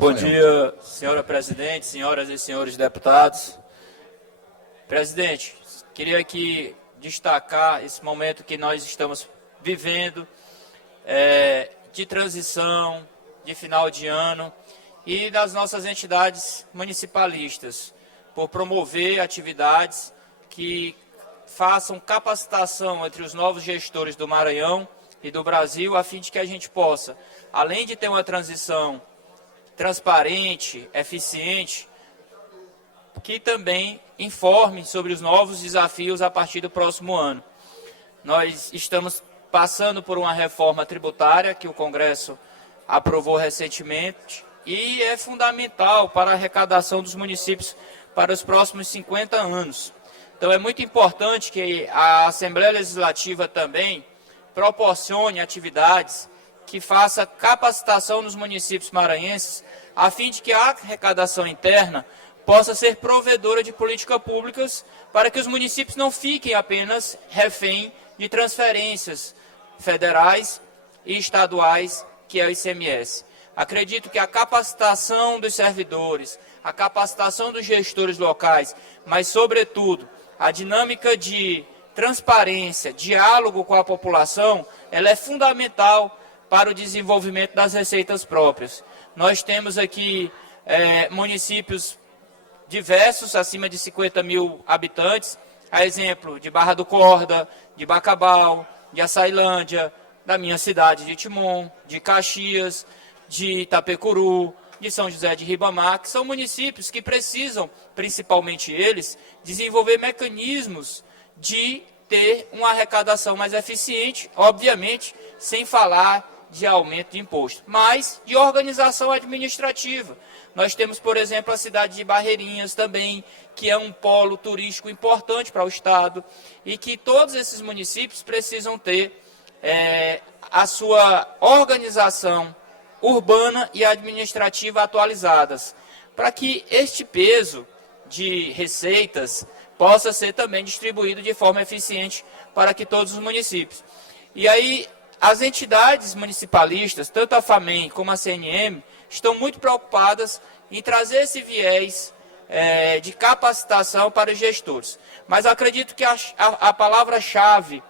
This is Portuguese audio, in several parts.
Bom dia, senhora presidente, senhoras e senhores deputados. Presidente, queria aqui destacar esse momento que nós estamos vivendo, de transição, de final de ano, e das nossas entidades municipalistas, por promover atividades que façam capacitação entre os novos gestores do Maranhão e do Brasil, a fim de que a gente possa, além de ter uma transição transparente, eficiente, que também informe sobre os novos desafios a partir do próximo ano. Nós estamos passando por uma reforma tributária que o Congresso aprovou recentemente e é fundamental para a arrecadação dos municípios para os próximos 50 anos. Então é muito importante que a Assembleia Legislativa também proporcione atividades que faça capacitação nos municípios maranhenses, a fim de que a arrecadação interna possa ser provedora de políticas públicas para que os municípios não fiquem apenas refém de transferências federais e estaduais, que é o ICMS. Acredito que a capacitação dos servidores, a capacitação dos gestores locais, mas, sobretudo, a dinâmica de transparência, diálogo com a população, ela é fundamental para o desenvolvimento das receitas próprias. Nós temos aqui municípios diversos, acima de 50 mil habitantes, a exemplo de Barra do Corda, de Bacabal, de Açailândia, da minha cidade de Timon, de Caxias, de Itapecuru, de São José de Ribamar, que são municípios que precisam, principalmente eles, desenvolver mecanismos de ter uma arrecadação mais eficiente, obviamente, sem falar de aumento de imposto, mas de organização administrativa. Nós temos, por exemplo, a cidade de Barreirinhas também, que é um polo turístico importante para o Estado, e que todos esses municípios precisam ter a sua organização urbana e administrativa atualizadas, para que este peso de receitas possa ser também distribuído de forma eficiente para que todos os municípios. E aí, as entidades municipalistas, tanto a FAMEM como a CNM, estão muito preocupadas em trazer esse viés de capacitação para os gestores. Mas acredito que a palavra-chave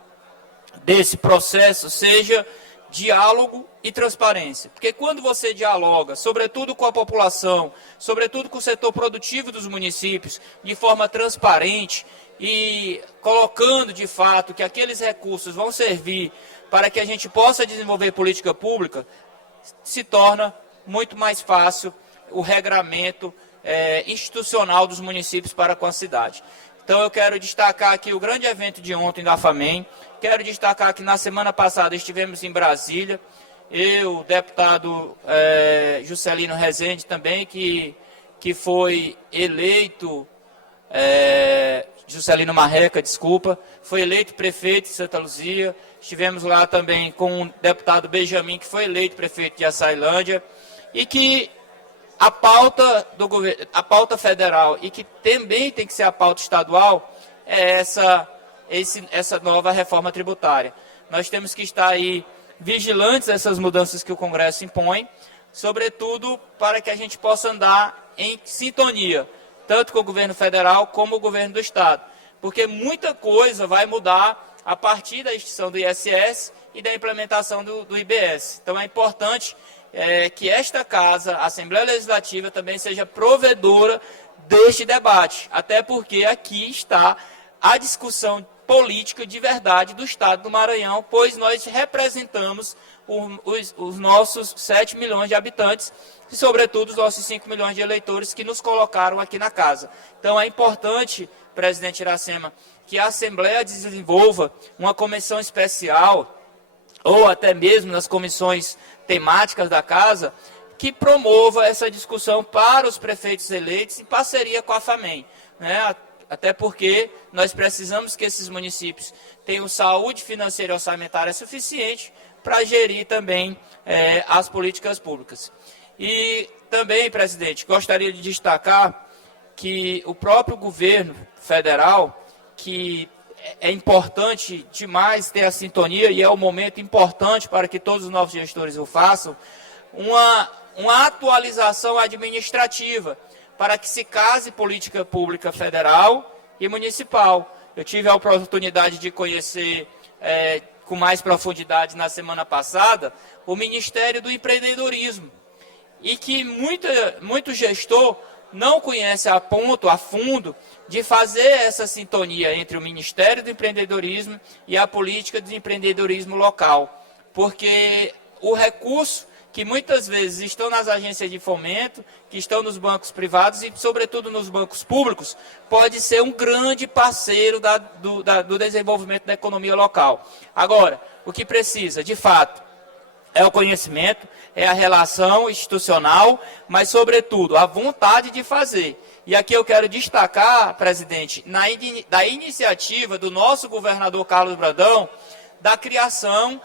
desse processo seja diálogo e transparência. Porque quando você dialoga, sobretudo com a população, sobretudo com o setor produtivo dos municípios, de forma transparente e colocando de fato que aqueles recursos vão servir para que a gente possa desenvolver política pública, se torna muito mais fácil o regramento institucional dos municípios para com a cidade. Então eu quero destacar aqui o grande evento de ontem da FAMEM, quero destacar que na semana passada estivemos em Brasília, eu, o deputado Juscelino Rezende também, que foi eleito, Juscelino Marreca, desculpa, foi eleito prefeito de Santa Luzia. Estivemos lá também com o deputado Benjamin, que foi eleito prefeito de Açailândia, e que a pauta do governo, a pauta federal, e que também tem que ser a pauta estadual, é essa nova reforma tributária. Nós temos que estar aí vigilantes dessas mudanças que o Congresso impõe, sobretudo para que a gente possa andar em sintonia, tanto com o governo federal como o governo do Estado, porque muita coisa vai mudar a partir da extinção do ISS e da implementação do IBS. Então é importante que esta casa, a Assembleia Legislativa, também seja provedora deste debate, até porque aqui está a discussão política de verdade do Estado do Maranhão, pois nós representamos os nossos 7 milhões de habitantes e, sobretudo, os nossos 5 milhões de eleitores que nos colocaram aqui na casa. Então, é importante, presidente Iracema, que a Assembleia desenvolva uma comissão especial, ou até mesmo nas comissões temáticas da casa, que promova essa discussão para os prefeitos eleitos em parceria com a FAMEM, né? Até porque nós precisamos que esses municípios tenham saúde financeira e orçamentária suficiente para gerir também as políticas públicas. E também, presidente, gostaria de destacar que o próprio governo federal, que é importante demais ter a sintonia, e é um momento importante para que todos os novos gestores o façam, uma atualização administrativa para que se case política pública federal e municipal. Eu tive a oportunidade de conhecer com mais profundidade na semana passada o Ministério do Empreendedorismo, e que muito gestor não conhece a fundo, de fazer essa sintonia entre o Ministério do Empreendedorismo e a política de empreendedorismo local. Porque o recurso que muitas vezes estão nas agências de fomento, que estão nos bancos privados e, sobretudo, nos bancos públicos, pode ser um grande parceiro do desenvolvimento da economia local. Agora, o que precisa, de fato, é o conhecimento, é a relação institucional, mas, sobretudo, a vontade de fazer. E aqui eu quero destacar, presidente, da iniciativa do nosso governador Carlos Brandão, da criação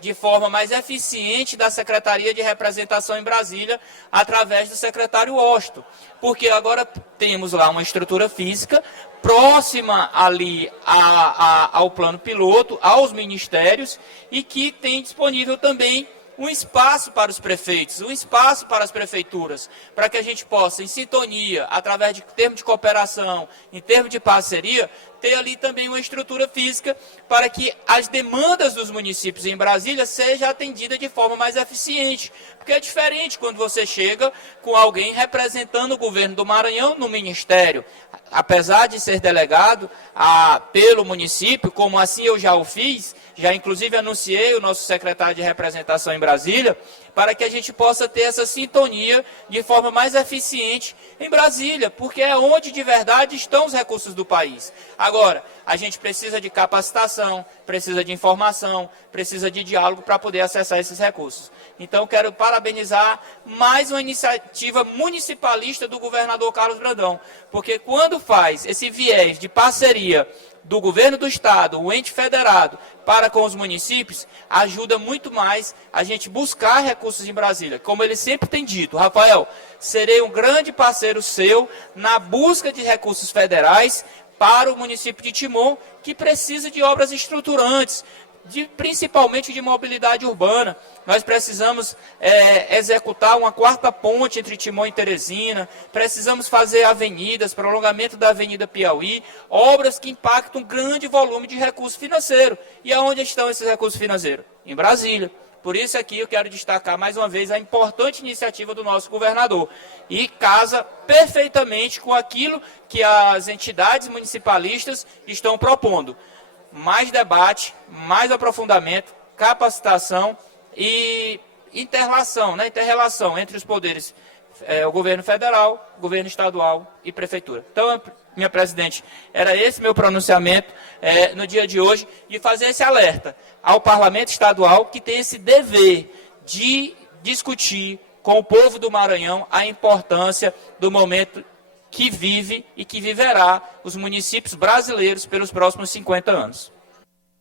de forma mais eficiente da Secretaria de Representação em Brasília, através do secretário Washington. Porque agora temos lá uma estrutura física próxima ali ao plano piloto, aos ministérios, e que tem disponível também um espaço para os prefeitos, um espaço para as prefeituras, para que a gente possa, em sintonia, através de termos de cooperação, em termos de parceria, ter ali também uma estrutura física para que as demandas dos municípios em Brasília sejam atendidas de forma mais eficiente. Porque é diferente quando você chega com alguém representando o governo do Maranhão no ministério. Apesar de ser delegado pelo município, como assim eu já o fiz, já inclusive anunciei o nosso secretário de representação em Brasília, para que a gente possa ter essa sintonia de forma mais eficiente em Brasília, porque é onde de verdade estão os recursos do país. Agora, a gente precisa de capacitação, precisa de informação, precisa de diálogo para poder acessar esses recursos. Então, quero parabenizar mais uma iniciativa municipalista do governador Carlos Brandão, porque quando faz esse viés de parceria do governo do estado, o ente federado, para com os municípios, ajuda muito mais a gente buscar recursos em Brasília. Como ele sempre tem dito, Rafael, serei um grande parceiro seu na busca de recursos federais para o município de Timon, que precisa de obras estruturantes, principalmente de mobilidade urbana. Nós precisamos executar uma 4ª ponte entre Timon e Teresina, precisamos fazer avenidas, prolongamento da Avenida Piauí, obras que impactam um grande volume de recurso financeiro. E aonde estão esses recursos financeiros? Em Brasília. Por isso aqui eu quero destacar mais uma vez a importante iniciativa do nosso governador. E casa perfeitamente com aquilo que as entidades municipalistas estão propondo. Mais debate, mais aprofundamento, capacitação e interrelação entre os poderes, o governo federal, governo estadual e prefeitura. Então, minha presidente, era esse meu pronunciamento no dia de hoje, de fazer esse alerta ao parlamento estadual, que tem esse dever de discutir com o povo do Maranhão a importância do momento que vive e que viverá os municípios brasileiros pelos próximos 50 anos.